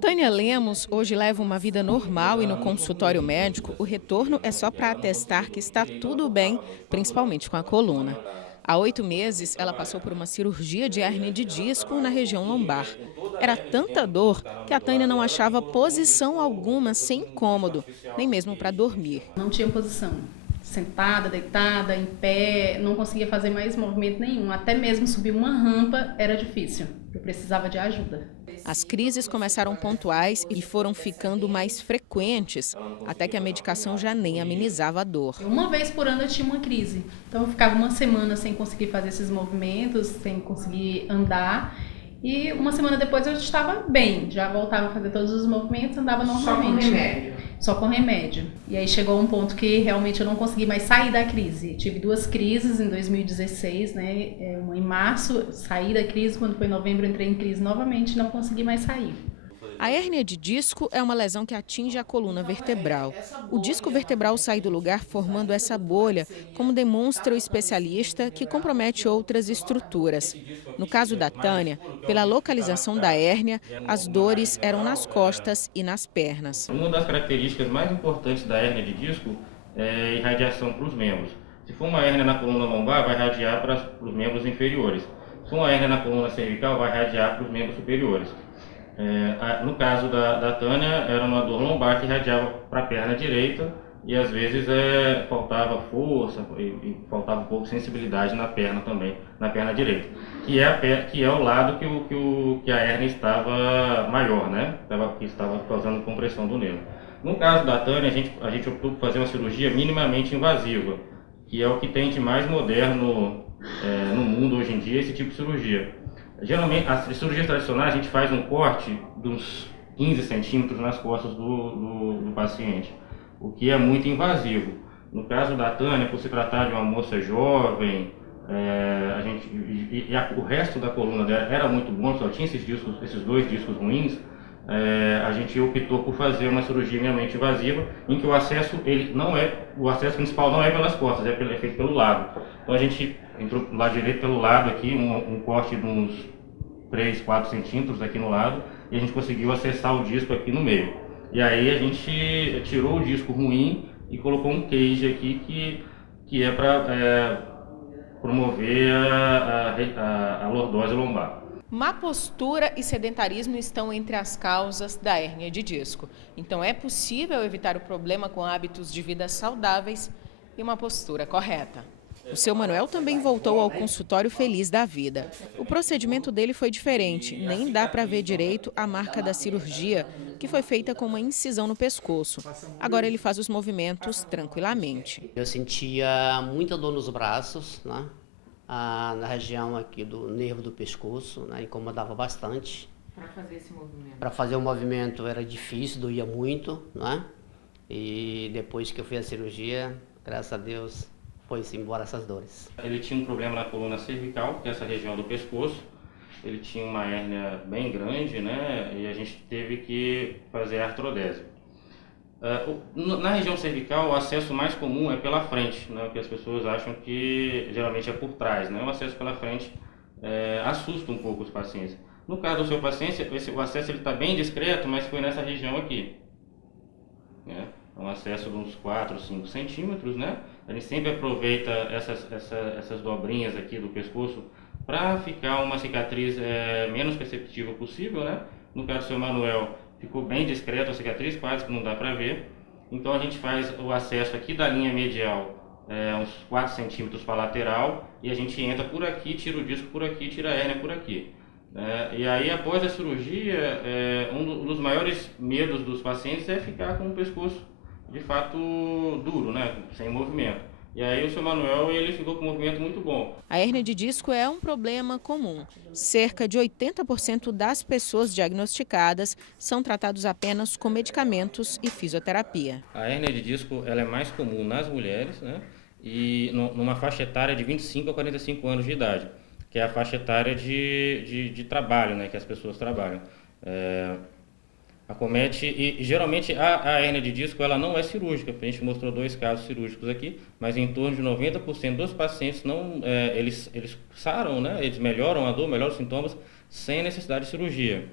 Tânia Lemos hoje leva uma vida normal e no consultório médico o retorno é só para atestar que está tudo bem, principalmente com a coluna. Há 8 meses, ela passou por uma cirurgia de hérnia de disco na região lombar. Era tanta dor que a Tânia não achava posição alguma sem incômodo, nem mesmo para dormir. Não tinha posição. Sentada, deitada, em pé, não conseguia fazer mais movimento nenhum. Até mesmo subir uma rampa era difícil. Eu precisava de ajuda. As crises começaram pontuais e foram ficando mais frequentes, até que a medicação já nem amenizava a dor. Uma vez por ano eu tinha uma crise. Então eu ficava uma semana sem conseguir fazer esses movimentos, sem conseguir andar. E uma semana depois eu estava bem, já voltava a fazer todos os movimentos, andava normalmente. Só com remédio? Só com remédio. E aí chegou um ponto que realmente eu não consegui mais sair da crise. Tive 2 crises em 2016, né? Uma em março, saí da crise, quando foi em novembro entrei em crise novamente, não consegui mais sair. A hérnia de disco é uma lesão que atinge a coluna vertebral. O disco vertebral sai do lugar formando essa bolha, como demonstra o especialista, que compromete outras estruturas. No caso da Tânia, pela localização da hérnia, as dores eram nas costas e nas pernas. Uma das características mais importantes da hérnia de disco é a irradiação para os membros. Se for uma hérnia na coluna lombar, vai irradiar para os membros inferiores. Se for uma hérnia na coluna cervical, vai irradiar para os membros superiores. No caso da Tânia, era uma dor lombar que irradiava para a perna direita e às vezes faltava força e faltava um pouco de sensibilidade na perna também, na perna direita, que é o lado que a hérnia estava maior, né? Que estava causando compressão do nervo. No caso da Tânia, a gente optou por fazer uma cirurgia minimamente invasiva, que é o que tem de mais moderno no mundo hoje em dia, esse tipo de cirurgia. Geralmente, as cirurgias tradicionais, a gente faz um corte de uns 15 centímetros nas costas do paciente, o que é muito invasivo. No caso da Tânia, por se tratar de uma moça jovem, o resto da coluna dela era muito bom, só tinha esses 2 discos ruins, a gente optou por fazer uma cirurgia minimamente invasiva, em que o acesso principal não é pelas costas, é feito pelo lado. Então a gente entrou do lado direito pelo lado aqui, um corte de uns 3, 4 centímetros aqui no lado, e a gente conseguiu acessar o disco aqui no meio. E aí a gente tirou o disco ruim e colocou um cage aqui que é para promover a lordose lombar. Má postura e sedentarismo estão entre as causas da hérnia de disco. Então é possível evitar o problema com hábitos de vida saudáveis e uma postura correta. O seu Manuel também voltou ao consultório feliz da vida. O procedimento dele foi diferente, nem dá para ver direito a marca da cirurgia, que foi feita com uma incisão no pescoço. Agora ele faz os movimentos tranquilamente. Eu sentia muita dor nos braços, né? Na região aqui do nervo do pescoço, né? Incomodava bastante. Para fazer esse movimento? Para fazer o movimento era difícil, doía muito, né? E depois que eu fiz a cirurgia, graças a Deus, foi-se embora essas dores. Ele tinha um problema na coluna cervical, que é essa região do pescoço. Ele tinha uma hérnia bem grande, né? E a gente teve que fazer a artrodese. Na região cervical, o acesso mais comum é pela frente, né? Porque as pessoas acham que geralmente é por trás, né? O acesso pela frente assusta um pouco os pacientes. No caso do seu paciente, o acesso está bem discreto, mas foi nessa região aqui, né? Um acesso de uns 4, 5 centímetros, né? A gente sempre aproveita essas dobrinhas aqui do pescoço para ficar uma cicatriz menos perceptível possível, né? No caso do seu Manuel, ficou bem discreto a cicatriz, quase que não dá para ver. Então a gente faz o acesso aqui da linha medial, uns 4 centímetros para a lateral, e a gente entra por aqui, tira o disco por aqui, tira a hérnia por aqui. E aí, após a cirurgia, um dos maiores medos dos pacientes é ficar com o pescoço de fato duro, né? Sem movimento. E aí o seu Manuel, ele ficou com um movimento muito bom. A hérnia de disco é um problema comum. Cerca de 80% das pessoas diagnosticadas são tratados apenas com medicamentos e fisioterapia. A hérnia de disco, ela é mais comum nas mulheres, né? E numa faixa etária de 25 a 45 anos de idade, que é a faixa etária de trabalho, né? Que as pessoas trabalham. Acomete, e geralmente a hérnia de disco ela não é cirúrgica. A gente mostrou 2 casos cirúrgicos aqui, mas em torno de 90% dos pacientes eles saram, né? Eles melhoram a dor, melhoram os sintomas sem necessidade de cirurgia.